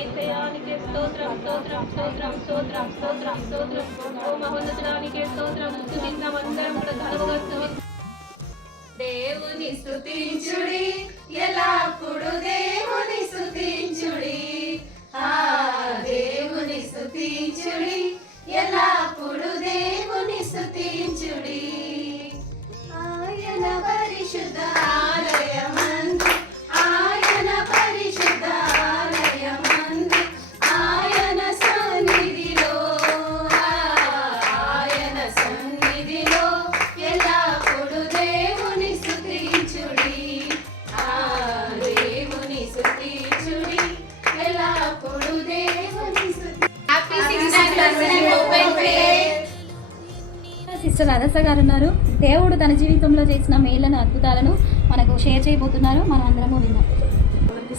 ఏసయానికి స్తోత్రం స్తోత్రం స్తోత్రం స్తోత్రం స్తోత్రం స్తోత్రం. ఓ మహోన్నతుడానికి స్తోత్రం. స్తుతిద్దామందరం కూడా ఘనముగా స్తుతిద్దాం. దేవుని స్తుతించుడి, ఎల్లప్పుడు దేవుని స్తుతించుడి. దేవుని స్తుతించుడి, ఎల్లప్పుడు దేవుని స్తుతించుడి. ఆయన పరిశుద్ధ ఆలయమందు, ఆయన పరిశుద్ధ ఆలయమందు, ఆయన సన్నిధిలో, ఆయన సన్నిధిలో ఎల్లప్పుడు దేవుని స్తుతించుడి. దేవుని స్తుతించుడి, ఎల్లప్పుడు దేవుని స్తుతి. Happy 6th anniversary open faith. Sister Adasa గారు ఉన్నారు. దేవుడు తన జీవితంలో చేసిన మేళ్లను అద్భుతాలను మనకు షేర్ చేయబోతున్నారు. మనం అందరము విన్నాం.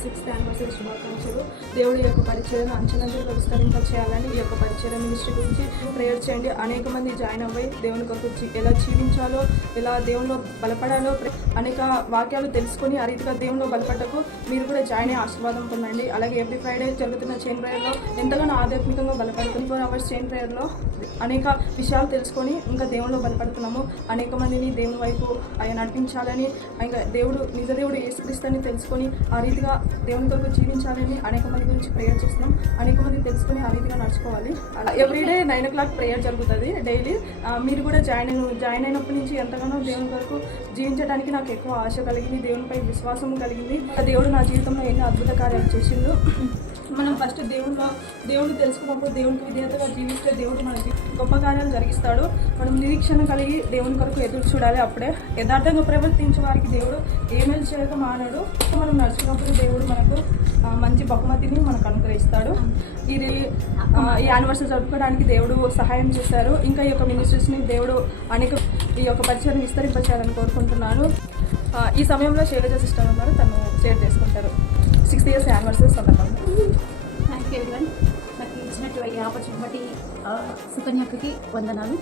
6th anniversary శుభాకాంక్షలు. దేవుడి యొక్క పరిచయను అంచెలంచెలుగా విస్తరింప చేయాలని ఈ యొక్క పరిచయ మినిస్ట్రీ గురించి ప్రేయర్ చేయండి. అనేక మంది జాయిన్ అవ్వి దేవుని కొరకు ఎలా జీవించాలో, ఎలా దేవునిలో బలపడాలో అనేక వాక్యాలు తెలుసుకొని ఆ రీతిగా దేవునిలో బలపడకు మీరు కూడా జాయిన్ అయ్యే ఆశీర్వాదం పొందండి. అలాగే ఎవ్రీ ఫ్రైడే జరుగుతున్న చైన్ ప్రేయర్లో ఎంతగానో ఆధ్యాత్మికంగా బలపడుతుంది. 4 hours చైన్ ప్రేయర్లో అనేక విషయాలు తెలుసుకొని ఇంకా దేవునిలో బలపడుతున్నాము. అనేక మందిని దేవుని వైపు ఆయన నడిపించాలని, ఇంకా నిజ దేవుడు యేసుక్రీస్తుని తెలుసుకొని ఆ రీతిగా దేవుని కొరకు జీవించాలని అనేక మంది గురించి ప్రేయర్ చేస్తున్నాం. అనేక మంది తెలుసుకొని ఆ రీతిగా నడుచుకోవాలి. ఎవ్రీడే 9 o'clock ప్రేయర్ జరుగుతుంది డైలీ. మీరు కూడా జాయిన్ అయినప్పటి నుంచి ఎంతగానో దేవుని కొరకు జీవించడానికి నాకు ఎక్కువ ఆశ కలిగింది, దేవునిపై విశ్వాసం కలిగింది. దేవుడు నా జీవితంలో ఎన్నో అద్భుత కార్యాలు చేసిండు. మనం ఫస్ట్ దేవుడు తెలుసుకున్నప్పుడు దేవునికి విధేయతగా జీవిస్తే దేవుడు మనకి గొప్ప కార్యాలు జరిగిస్తాడు. మనం నిరీక్షణ కలిగి దేవుని కొరకు ఎదురు చూడాలి. అప్పుడే యథార్థంగా ప్రవర్తించే వారికి దేవుడు ఏమేలు చేయక మానడు. మనం నడుచుకున్నప్పుడు దేవుడు మనకు మంచి బహుమతిని మనకు అనుగ్రహిస్తాడు. ఈ యానివర్సరీ జరుపుకోవడానికి దేవుడు సహాయం చేశారు. ఇంకా ఈ యొక్క మినిస్ట్రీస్ని దేవుడు ఈ యొక్క పరిచయాన్ని విస్తరింపచేయాలని కోరుకుంటున్నాను. ఈ సమయంలో శైలజ సిస్టర్ ఉన్నారు, తను షేర్ చేసుకుంటారు 6th years యానివర్సరీ సందర్భంగా. Thank you everyone. నాకు ఇచ్చినటువంటి ఆపర్చునిటీ సుకన్యకి వందనాలు.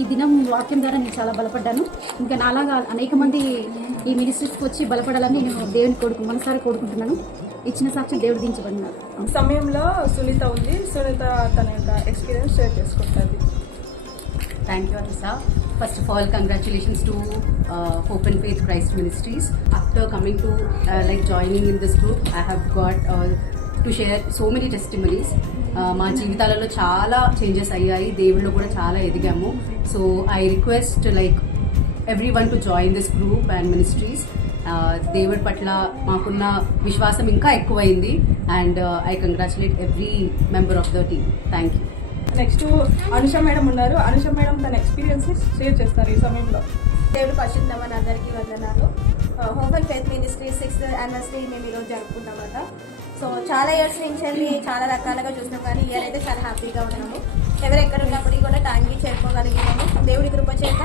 ఈ దినం వాక్యం ద్వారా నేను చాలా బలపడ్డాను. ఇంకా నాలాగా అనేక మంది ఈ మినిస్ట్రీస్కి వచ్చి బలపడాలని నేను దేవుని మనసారి కోరుకుంటున్నాను. ఇచ్చిన సాక్షి దేవుడు దించబడినారు. సమయంలో సునీత ఉంది. సునీత తన యొక్క ఎక్స్పీరియన్స్ షేర్ చేసుకుంటుంది. Thank you, Anisa. First of all, congratulations to Hope and Faith Christ Ministries. After coming to joining in this group, I have got to share so many testimonies. మా జీవితాలలో చాలా చేంజెస్ అయ్యాయి, దేవుళ్ళు కూడా చాలా ఎదిగాము. So I request everyone to join this group and ministries. దేవుడి పట్ల మాకున్న విశ్వాసం ఇంకా ఎక్కువైంది. And I congratulate every member of the team. Thank you. Next Anusha madam ఉన్నారు. అనుష మేడం తన ఎక్స్పీరియన్స్ షేర్ చేస్తారు ఈ సమయంలో. దేవుడు పరిశుద్ధమని అందరికీ వందనాలు. Hope and faith ministry 6th anniversary మేము ఈరోజు జరుపుకుంటాం కదా. సో చాలా ఇయర్స్ నుంచి వెళ్ళి చాలా రకాలుగా చూసినాం, కానీ ఇయర్ అయితే చాలా హ్యాపీగా ఉన్నాము. ఎవరెక్కడ ఉన్నప్పటికీ కూడా టైంకి చేరుకోగలిగినాము. దేవుడి కృప చేత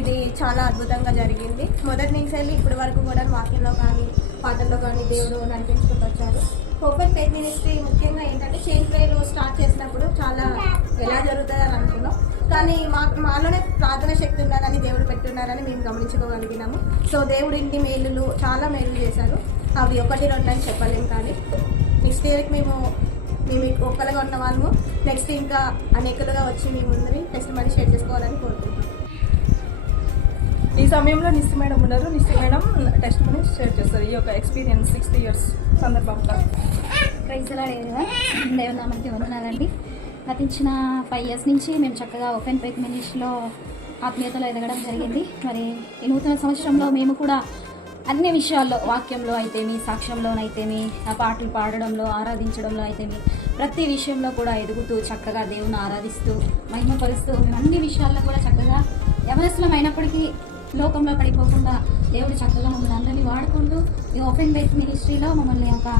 ఇది చాలా అద్భుతంగా జరిగింది. మొదటి నుంచి వెళ్ళి ఇప్పటి వరకు కూడా వాక్యంలో కానీ పాటల్లో కానీ దేవుడు నడిపించుకుంటూ వచ్చారు. హోప్ అండ్ ఫెయిత్ మినిస్ట్రీ ముఖ్యంగా ఏంటంటే చైన్ ప్రేయర్ స్టార్ట్ చేసినప్పుడు చాలా ఎలా జరుగుతుంది అని అనుకున్నాం, కానీ మాలోనే ప్రార్థన శక్తి ఉన్నదని దేవుడు పెట్టున్నారని మేము గమనించుకోగలిగినాము. సో దేవుడు ఇన్ని మేలులు చాలా మేలు చేశారు. అవి 1-2 అని చెప్పలేము, కానీ నెక్స్ట్ ఇయర్కి మేము ఒక్కలుగా ఉన్న వాళ్ళము నెక్స్ట్ ఇంకా అనేకలుగా వచ్చి మీ ముందు టెస్ట్ మనీ షేర్ చేసుకోవాలని కోరుకుంటున్నాం. ఈ సమయంలో నిస్సి మేడం ఉన్నారు. Nissi madam test money share చేస్తారు ఈ యొక్క ఎక్స్పీరియన్స్ 6 years సందర్భంగా. దేవునామానికి వందనాలండి. గతించిన 5 years నుంచి మేము చక్కగా ఓపెన్ ఫెయిత్ మినిస్ట్రీలో ఆత్మీయతలో ఎదగడం జరిగింది. మరి ఈ నూతన సంవత్సరంలో మేము కూడా అన్ని విషయాల్లో, వాక్యంలో అయితేమి, సాక్ష్యంలోనైతేమి, పాటలు పాడడంలో, ఆరాధించడంలో అయితేమి, ప్రతి విషయంలో కూడా ఎదుగుతూ చక్కగా దేవుని ఆరాధిస్తూ మహిమపరుస్తూ మేము అన్ని విషయాల్లో కూడా చక్కగా యవనస్తులం అయినప్పటికీ లోకంలో పడిపోకుండా దేవుడు చక్కగా మమ్మల్ని అందరినీ వాడుకుంటూ ఈ ఓపెన్ ఫెయిత్ మినిస్ట్రీలో మమ్మల్ని ఒక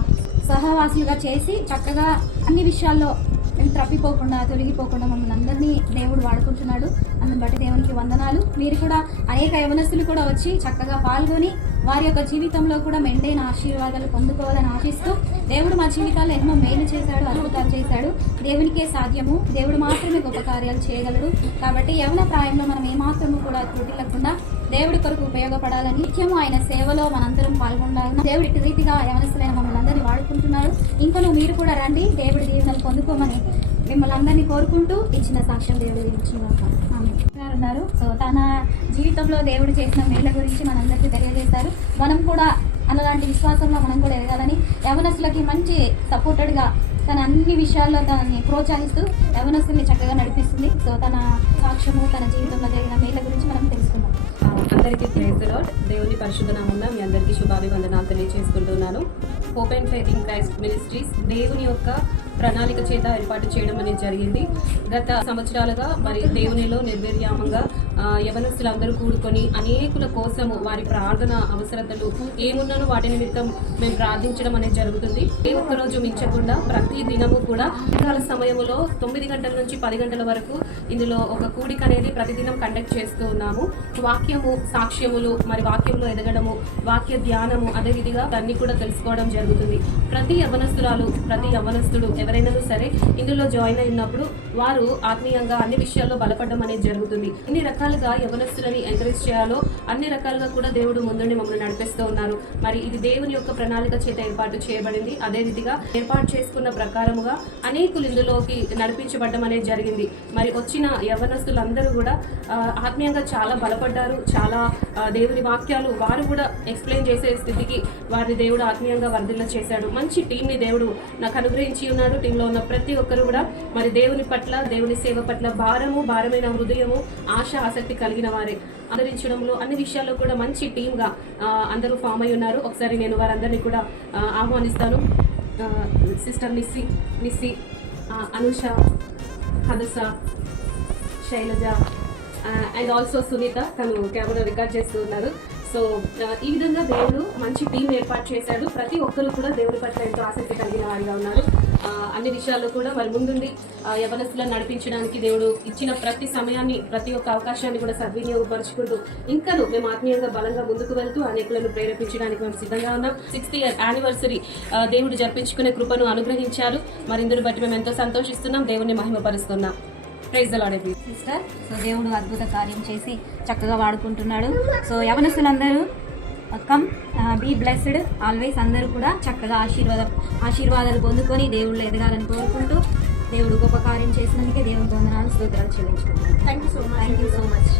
సహవాసులుగా చేసి చక్కగా అన్ని విషయాల్లో మేము తప్పిపోకుండా తొలగిపోకుండా మమ్మల్ని అందరినీ దేవుడు వాడుకుంటున్నాడు. అందుని బట్టి దేవునికి వందనాలు. మీరు కూడా అనేక యవనస్తులు కూడా వచ్చి చక్కగా పాల్గొని వారి యొక్క జీవితంలో కూడా మెండైన ఆశీర్వాదాలు పొందుకోవాలని ఆశిస్తూ, దేవుడు మా జీవితాల్లో ఎన్నో మేలు చేశాడు, అద్భుతాలు చేశాడు. దేవునికే సాధ్యము, దేవుడు మాత్రమే గొప్ప కార్యాలు చేయగలడు. కాబట్టి యవన ప్రాయంలో మనం ఏమాత్రము కూడా త్రుటిల్లకుండా దేవుడి కొరకు ఉపయోగపడాలని, నిత్యము ఆయన సేవలో మనందరం పాల్గొనాలని దేవుడి రీతిగా యవనస్తులైన మమ్మల్ని అందరినీ వాడుకుంటున్నాడు. ఇంకనూ మీరు కూడా రండి, దేవుడి దీవెనలు పొందుకోమని మిమ్మల్ని అందరినీ కోరుకుంటూ ఇచ్చిన సాక్ష్యం దేవుడు ఉన్నారు. సో తన జీవితంలో దేవుడు చేసిన మేళ్ళ గురించి మనందరికీ తెలియజేశారు. మనం కూడా అలాంటి విశ్వాసంలో మనం కూడా ఎదగాలని యవనస్తులకి మంచి సపోర్టెడ్గా తన అన్ని విషయాల్లో తనని ప్రోత్సహిస్తూ యవనస్తుల్ని చక్కగా నడిపిస్తుంది. సో తన సాక్ష్యము, తన జీవితంలో జరిగిన మేళ్ళ గురించి మనం తెలుసుకుందాం. అందరికీ ప్రైజ్ ది లార్డ్. దేవుని పరిశుద్ధ నామమున మీ అందరికీ శుభాభివందనాలు తెలియజేసుకుంటున్నాను. Hope and faith in Christ ministries దేవుని యొక్క ప్రణాళిక చేత ఏర్పాటు చేయడం అనేది జరిగింది. గత సంవత్సరాలుగా మరి దేవునిలో నిర్వీర్యామంగా యవనస్తులందరూ కూడుకొని అనేకుల కోసము వారి ప్రార్థన అవసరతలు ఏమున్నానో వాటి నిమిత్తం మేము ప్రార్థించడం అనేది జరుగుతుంది. ఏ ఒక్కరోజు మించకుండా ప్రతి దినము కూడా కాల సమయంలో 9 గంటల నుంచి 10 గంటల వరకు ఇందులో ఒక కూడిక అనేది ప్రతిదినం కండక్ట్ చేస్తూ ఉన్నాము. వాక్యము, సాక్ష్యములు, మరి వాక్యంలో ఎదగడము, వాక్య ధ్యానము, అదే విధిగా అన్ని కూడా తెలుసుకోవడం జరుగుతుంది. ప్రతి యవనస్తుడు ఎవరైనా సరే ఇందులో జాయిన్ అయినప్పుడు వారు ఆత్మీయంగా అన్ని విషయాల్లో బలపడడం అనేది జరుగుతుంది. ఎన్ని రకాలుగా యవనస్తులని ఎంకరేజ్ చేయాలో అన్ని రకాలుగా కూడా దేవుడు ముందుండి మమ్మల్ని నడిపిస్తూ ఉన్నారు. మరి ఇది దేవుని యొక్క ప్రణాళిక చేత ఏర్పాటు చేయబడింది. అదే విధిగా ఏర్పాటు చేసుకున్న ప్రకారముగా అనేకులు ఇందులోకి నడిపించబడడం అనేది జరిగింది. మరి వచ్చిన యవనస్తులందరూ కూడా ఆత్మీయంగా చాలా బలపడ్డారు. చాలా దేవుని వాక్యాలు వారు కూడా ఎక్స్ప్లెయిన్ చేసే స్థితికి వారిని దేవుడు ఆత్మీయంగా వర్ధిల్ల చేశాడు. మంచి టీంని దేవుడు నాకు అనుగ్రహించి ఉన్నాడు. టీంలో ఉన్న ప్రతి ఒక్కరు కూడా మరి దేవుని పట్ల, దేవుని సేవ పట్ల భారమైన హృదయము, ఆశ, ఆసక్తి కలిగిన వారే. ఆదరించడంలో అన్ని విషయాల్లో కూడా మంచి టీమ్గా అందరూ ఫామ్ అయి ఉన్నారు. ఒకసారి నేను వారందరినీ కూడా ఆహ్వానిస్తాను. Sister Nissi, Anusha, Hadasa, Shailaja and also Sunitha, తను కెమెరా రికార్డ్ చేస్తూ ఉన్నారు. సో ఈ విధంగా దేవుడు మంచి టీం ఏర్పాటు చేశాడు. ప్రతి ఒక్కరు కూడా దేవుడి పట్ల ఎంతో ఆసక్తి కలిగిన వారిగా ఉన్నారు. అన్ని విషయాల్లో కూడా మరి ముందుండి యవనస్తులను నడిపించడానికి దేవుడు ఇచ్చిన ప్రతి సమయాన్ని, ప్రతి ఒక్క అవకాశాన్ని కూడా సద్వినియోగపరుచుకుంటూ ఇంకనూ మేము ఆత్మీయంగా బలంగా ముందుకు వెళ్తూ అనేకులను ప్రేరేపించడానికి మేము సిద్ధంగా ఉన్నాం. 6th ఇయర్ యానివర్సరీ దేవుడు జరిపించుకునే కృపను అనుగ్రహించారు. మరి ఇందుని బట్టి మేము ఎంతో సంతోషిస్తున్నాం, దేవుణ్ణి మహిమపరుస్తున్నాం. Praise the Lord sister. So దేవుడు అద్భుత కార్యం చేసి చక్కగా వాడుకుంటున్నాడు. సో యవనస్తులందరూ కమ్, బీ బ్లెస్డ్ ఆల్వేస్. అందరూ కూడా చక్కగా ఆశీర్వాదాలు పొందుకొని దేవుళ్ళు ఎదగాలని కోరుకుంటూ దేవుడు గొప్ప కార్యం చేసినందుకే దేవుని వందనాలు, స్తోత్రాలు చెల్లించుకుంటున్నాను. Thank you so much.